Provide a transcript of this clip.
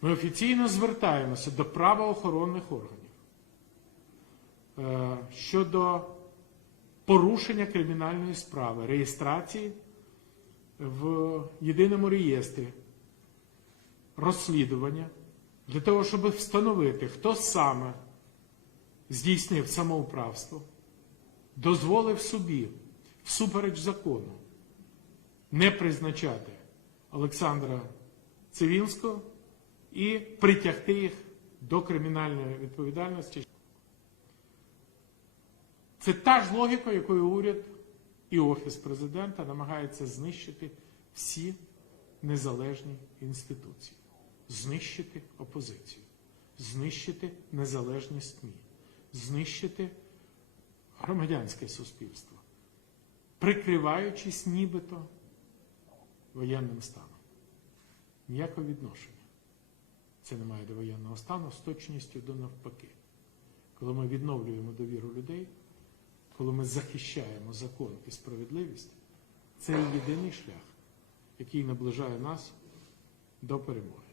Ми офіційно звертаємося до правоохоронних органів е, щодо порушення кримінальної справи, реєстрації в єдиному реєстрі розслідування для того, щоб встановити, хто саме здійснив самоуправство, дозволив собі всупереч закону не призначати Олександра Цивінського і притягти їх до кримінальної відповідальності. Це та ж логіка, якою уряд і Офіс президента намагається знищити всі незалежні інституції, знищити опозицію, знищити незалежність СМІ, знищити громадянське суспільство, прикриваючись нібито воєнним станом. Ніякого відношення. Це не має довоєнного стану з точністю до навпаки. Коли ми відновлюємо довіру людей, коли ми захищаємо закон і справедливість, це єдиний шлях, який наближає нас до перемоги.